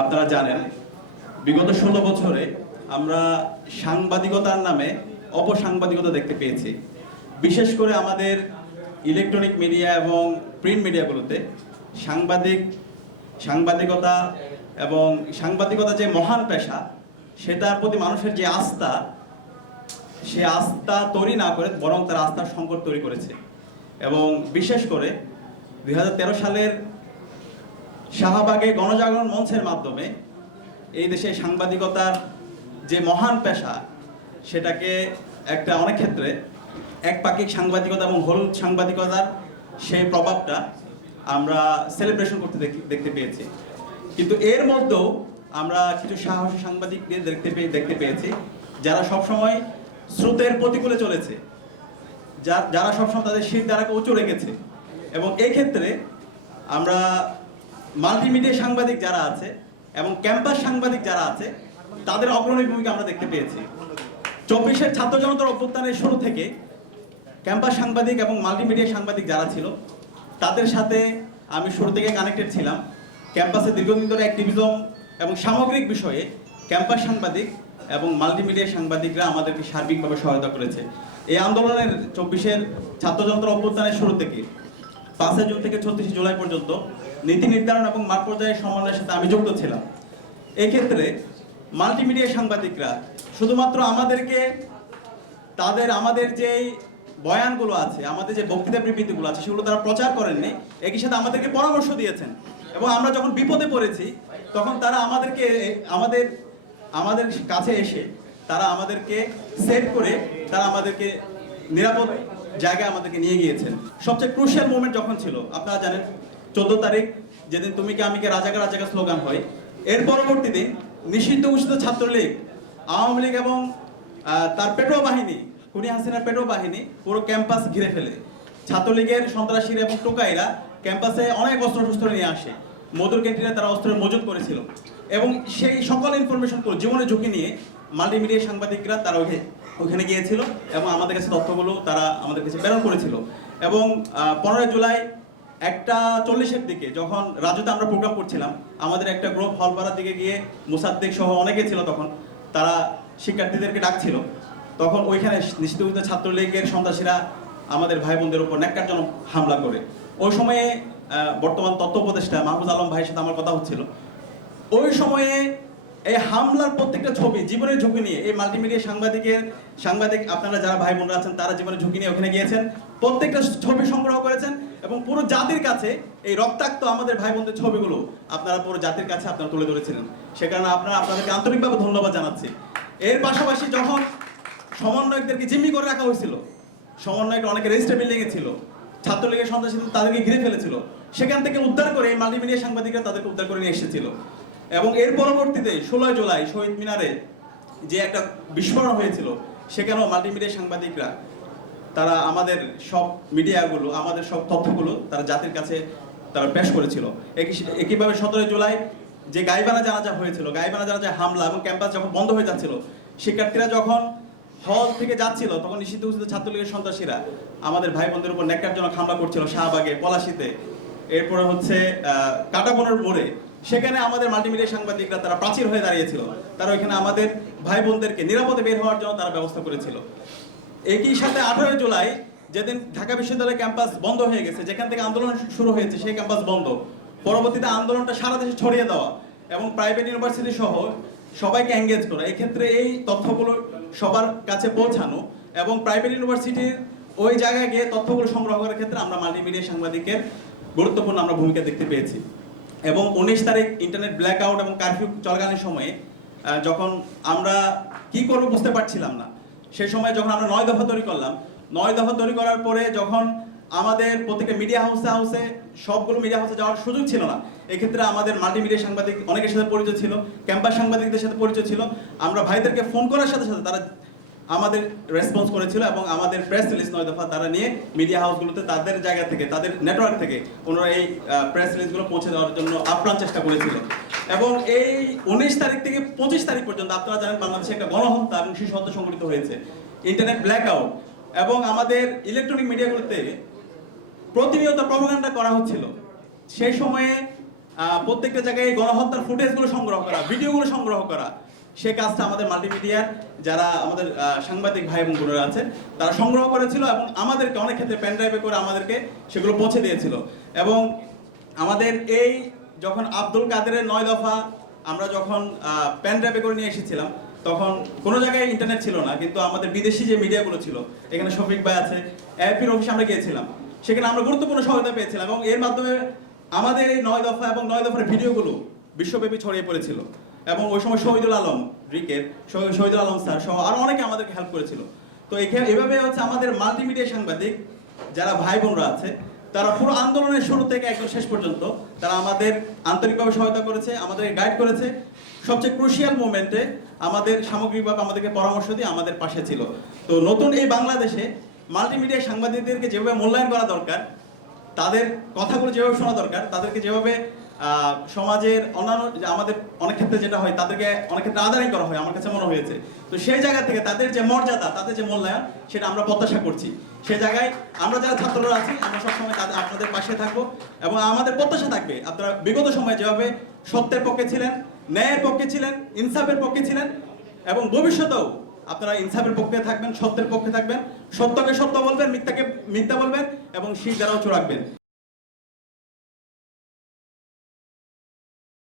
আপনারা জানেন বিগত 16 বছরে আমরা সাংবাদিকতার নামে অপসাংবাদিকতা দেখতে পেয়েছি। বিশেষ করে আমাদের ইলেকট্রনিক মিডিয়া এবং প্রিন্ট মিডিয়াগুলোতে সাংবাদিকতা এবং সাংবাদিকতা যে মহান পেশা, সেটার প্রতি মানুষের যে আস্থা, সে আস্থা তৈরি না করে বরং তার আস্থার সংকট তৈরি করেছে। এবং বিশেষ করে 2013 সালের শাহবাগে গণজাগরণ মঞ্চের মাধ্যমে এই দেশে সাংবাদিকতার যে মহান পেশা, সেটাকে একটা অনেক ক্ষেত্রে একপাক্ষিক সাংবাদিকতা এবং হলুদ সাংবাদিকতার সেই প্রভাবটা আমরা সেলিব্রেশন করতে দেখতে পেয়েছি। কিন্তু এর মধ্যেও আমরা কিছু সাহসী সাংবাদিকদের দেখতে পেয়েছি যারা সবসময় স্রোতের প্রতিকূলে চলেছে, যারা সবসময় তাদের শীত দ্বারাকে উঁচু রেখেছে। এবং এই ক্ষেত্রে আমরা মাল্টিমিডিয়া সাংবাদিক যারা আছে এবং ক্যাম্পাস সাংবাদিক যারা আছে, তাদের অগ্রণী ভূমিকা আমরা দেখতে পেয়েছি। 24-এর ছাত্র জনতার অভ্যুত্থানের শুরু থেকে ক্যাম্পাস সাংবাদিক এবং মাল্টিমিডিয়া সাংবাদিক যারা ছিল, তাদের সাথে আমি শুরু থেকে কানেক্টেড ছিলাম। ক্যাম্পাসে দীর্ঘদিন ধরে অ্যাক্টিভিজম এবং সামগ্রিক বিষয়ে ক্যাম্পাস সাংবাদিক এবং মাল্টিমিডিয়া সাংবাদিকরা আমাদেরকে সার্বিকভাবে সহায়তা করেছে। এই আন্দোলনের 24-এর ছাত্র জনতার অভ্যুত্থানের শুরু থেকে 5 জুন থেকে 36 জুলাই পর্যন্ত নীতি নির্ধারণ এবং মাঠ পর্যায়ের সমন্বয়ের সাথে আমি যুক্ত ছিলাম। এই ক্ষেত্রে মাল্টিমিডিয়া সাংবাদিকরা শুধুমাত্র আমাদেরকে আমাদের যে বয়ানগুলো আছে, আমাদের যে বক্তৃতা বিবৃতিগুলো আছে, সেগুলো তারা প্রচার করেননি, একই সাথে আমাদেরকে পরামর্শ দিয়েছেন। এবং আমরা যখন বিপদে পড়েছি, তখন তারা আমাদের কাছে এসে তারা আমাদেরকে সেভ করে তারা আমাদেরকে নিরাপদ জায়গায় আমাদেরকে নিয়ে গিয়েছেন। সবচেয়ে ক্রুশিয়াল মোমেন্ট যখন ছিল, আপনারা জানেন 14 তারিখ, যেদিন তুমি কে আমি কে রাজাকার রাজাকার স্লোগান হয়, এর পরবর্তী দিন নিষিদ্ধ ঘোষিত ছাত্রলীগ, আওয়ামী লীগ এবং তার পেট্রো বাহিনী, খুনি হাসিনার পেট্রো বাহিনী পুরো ক্যাম্পাস ঘিরে ফেলে। ছাত্রলীগের সন্ত্রাসীরা এবং টোকাইরা ক্যাম্পাসে অনেক অস্ত্র নিয়ে আসে। মধুর ক্যান্টিনে তারা অস্ত্রের মজুত করেছিল। এবং সেই সকল ইনফরমেশনগুলো জীবনের ঝুঁকি নিয়ে মাল্টিমিডিয়া সাংবাদিকরা তারা ওখানে গিয়েছিল এবং আমাদের কাছে তথ্যগুলো তারা আমাদের কাছে প্রেরণ করেছিল। এবং 15 জুলাই 1:40-এর দিকে যখন রাজুতে আমরা প্রোগ্রাম করছিলাম, আমাদের একটা গ্রুপ হলপাড়ার দিকে গিয়ে মুসাদ্দিক সহ অনেকে ছিল, তখন তারা শিক্ষার্থীদেরকে ডাকছিল। তখন ওইখানে নিষিদ্ধ ছাত্রলীগের সন্ত্রাসীরা আমাদের ভাই বোনদের উপর ন্যাক্কারজনক হামলা করে। ওই সময়ে বর্তমান তথ্য উপদেষ্টা মাহফুজ আলম ভাইয়ের সাথে আমার কথা হচ্ছিল। ওই সময়ে এই হামলার প্রত্যেকটা ছবি জীবনের ঝুঁকি নিয়ে এই মাল্টিমিডিয়া সাংবাদিক আপনারা যারা ভাই বোনরা আছেন, তারা জীবনের ঝুঁকি নিয়ে ওখানে গিয়েছেন, প্রত্যেকটা ছবি সংগ্রহ করেছেন এবং পুরো জাতির কাছে এই রক্তাক্ত আমাদের ভাই বোনদের ছবিগুলো আপনারা পুরো জাতির কাছে আপনারা তুলে ধরেছিলেন। সে কারণে আপনাদেরকে আন্তরিকভাবে ধন্যবাদ জানাচ্ছি। এর পাশাপাশি যখন সমন্বয়কদেরকে জিম্মি করে রাখা হয়েছিল, সমন্বয়করা অনেকে রেজিস্টার বিল্ডিংয়ে ছিল, ছাত্রলীগের সন্ত্রাসী তাদেরকে ঘিরে ফেলেছিল, সেখান থেকে উদ্ধার করে এই মাল্টিমিডিয়া সাংবাদিকরা তাদেরকে উদ্ধার করে নিয়ে এসেছিল। এবং এর পরবর্তীতে 16 জুলাই শহীদ মিনারে যে একটা বিস্ফোরণ হয়েছিল, সেখানেও মাল্টিমিডিয়া সাংবাদিকরা তারা আমাদের সব মিডিয়াগুলো, আমাদের সব তথ্যগুলো তারা জাতির কাছে তারা পেশ করেছিল। একইভাবে 17 জুলাই যে গাইবানা জানাজা হয়েছিল, গাইবানা জানাজায় হামলা এবং ক্যাম্পাস যখন বন্ধ হয়ে যাচ্ছিল, শিক্ষার্থীরা যখন হল থেকে যাচ্ছিল, তখন নিষিদ্ধ ঘোষিত ছাত্রলীগের সন্ত্রাসীরা আমাদের ভাই বোনদের উপর ন্যাক্কারজনক হামলা করছিল শাহবাগে, পলাশীতে, এরপরে হচ্ছে কাটাবনের মোড়ে। সেখানে আমাদের মাল্টিমিডিয়া সাংবাদিকরা তারা প্রাচীর হয়ে দাঁড়িয়েছিল, তারা ওইখানে আমাদের ভাই বোনদেরকে নিরাপদে বের হওয়ার জন্য তারা ব্যবস্থা করেছিল। একই সাথে 18 জুলাই যেদিন ঢাকা বিশ্ববিদ্যালয় ক্যাম্পাস বন্ধ হয়ে গেছে, যেখান থেকে আন্দোলন শুরু হয়েছে সেই ক্যাম্পাস বন্ধ, পরবর্তীতে আন্দোলনটা সারা দেশে ছড়িয়ে দেওয়া এবং প্রাইভেট ইউনিভার্সিটি সহ সবাইকে এঙ্গেজ করা, এই ক্ষেত্রে এই তথ্যগুলো সবার কাছে পৌঁছানো এবং প্রাইভেট ইউনিভার্সিটির ওই জায়গায় গিয়ে তথ্যগুলো সংগ্রহ করার ক্ষেত্রে আমরা মাল্টিমিডিয়া সাংবাদিকের গুরুত্বপূর্ণ আমরা ভূমিকা দেখতে পেয়েছি। এবং 19 তারিখ ইন্টারনেট ব্ল্যাক আউট এবং কারফিউ চলাকালীন সময়ে যখন আমরা কি করবো বুঝতে পারছিলাম না, সেই সময় যখন আমরা 9 দফা তৈরি করলাম, 9 দফা তৈরি করার পরে যখন আমাদের প্রত্যেকটা মিডিয়া হাউসে সবগুলো মিডিয়া হাউসে যাওয়ার সুযোগ ছিল না, এক্ষেত্রে আমাদের মাল্টিমিডিয়া সাংবাদিক অনেকের সাথে পরিচয় ছিল, ক্যাম্পাস সাংবাদিকদের সাথে পরিচয় ছিল। আমরা ভাইদেরকে ফোন করার সাথে সাথে তারা আমাদের রেসপন্স করেছিল এবং আমাদের প্রেস রিলিজ 9 দফা তারা নিয়ে মিডিয়া হাউসগুলোতে তাদের জায়গা থেকে, তাদের নেটওয়ার্ক থেকে ওনারা এই প্রেস রিলিজগুলো পৌঁছে দেওয়ার জন্য আপ্রাণ চেষ্টা করেছিল। এবং এই 19 তারিখ থেকে 25 তারিখ পর্যন্ত আপনারা জানেন বাংলাদেশে একটা গণহত্যা এবং শিশু হত্যা সংঘটিত হয়েছে, ইন্টারনেট ব্ল্যাক আউট এবং আমাদের ইলেকট্রনিক মিডিয়াগুলোতে প্রতিনিয়ত প্রপাগান্ডা করা হচ্ছিল। সেই সময়ে প্রত্যেকটা জায়গায় গণহত্যার ফুটেজগুলো সংগ্রহ করা, ভিডিওগুলো সংগ্রহ করা, সে কাজটা আমাদের মাল্টিমিডিয়ার যারা আমাদের সাংবাদিক ভাই এবং বোনেরা আছে তারা সংগ্রহ করেছিল এবং আমাদেরকে অনেক ক্ষেত্রে পেন ড্রাইভে করে আমাদেরকে সেগুলো পৌঁছে দিয়েছিল। এবং আমাদের এই যখন আব্দুল কাদেরের 9 দফা আমরা যখন পেন ড্রাইভে করে নিয়ে এসেছিলাম, তখন কোনো জায়গায় ইন্টারনেট ছিল না, কিন্তু আমাদের বিদেশি যে মিডিয়াগুলো ছিল, এখানে শফিক ভাই আছে, এপির অফিসে আমরা গিয়েছিলাম, সেখানে আমরা গুরুত্বপূর্ণ সহায়তা পেয়েছিলাম এবং এর মাধ্যমে আমাদের এই 9 দফা এবং 9 দফার ভিডিওগুলো বিশ্বব্যাপী ছড়িয়ে পড়েছিল। এবং ওই সময় শহীদুল আলম রিকের শহীদুল আলম স্যার সহ আরো অনেকে আমাদেরকে হেল্প করেছিল। তো এভাবে হচ্ছে আমাদের মাল্টিমিডিয়া সাংবাদিক যারা ভাই বোনরা আছে তারা পুরো আন্দোলনের শুরু থেকে একদম শেষ পর্যন্ত তারা আমাদের আন্তরিকভাবে সহায়তা করেছে, আমাদের গাইড করেছে, সবচেয়ে ক্রুশিয়াল মোমেন্টে আমাদের সামগ্রিকভাবে আমাদেরকে পরামর্শ দিয়ে আমাদের পাশে ছিল। তো নতুন এই বাংলাদেশে মাল্টিমিডিয়া সাংবাদিকদেরকে যেভাবে মূল্যায়ন করা দরকার, তাদের কথাগুলো যেভাবে শোনা দরকার, তাদেরকে যেভাবে সমাজের অন্যান্য আমাদের অনেক ক্ষেত্রে যেটা হয় তাদেরকে অনেক ক্ষেত্রে আদারিং করা হয় আমার কাছে মনে হয়েছে। তো সেই জায়গা থেকে তাদের যে মর্যাদা, তাদের যে মূল্যায়ন, সেটা আমরা প্রত্যাশা করছি। সেই জায়গায় আমরা যারা ছাত্ররা আছি আমরা সবসময় তাদের আপনাদের পাশে থাকবো এবং আমাদের প্রত্যাশা থাকবে আপনারা বিগত সময়ে যেভাবে সত্যের পক্ষে ছিলেন, ন্যায়ের পক্ষে ছিলেন, ইনসাফের পক্ষে ছিলেন এবং ভবিষ্যতেও আপনারা ইনসাফের পক্ষে থাকবেন, সত্যের পক্ষে থাকবেন, সত্যকে সত্য বলবেন, মিথ্যাকে মিথ্যা বলবেন এবং শির দ্বারাও চোরাকবেন।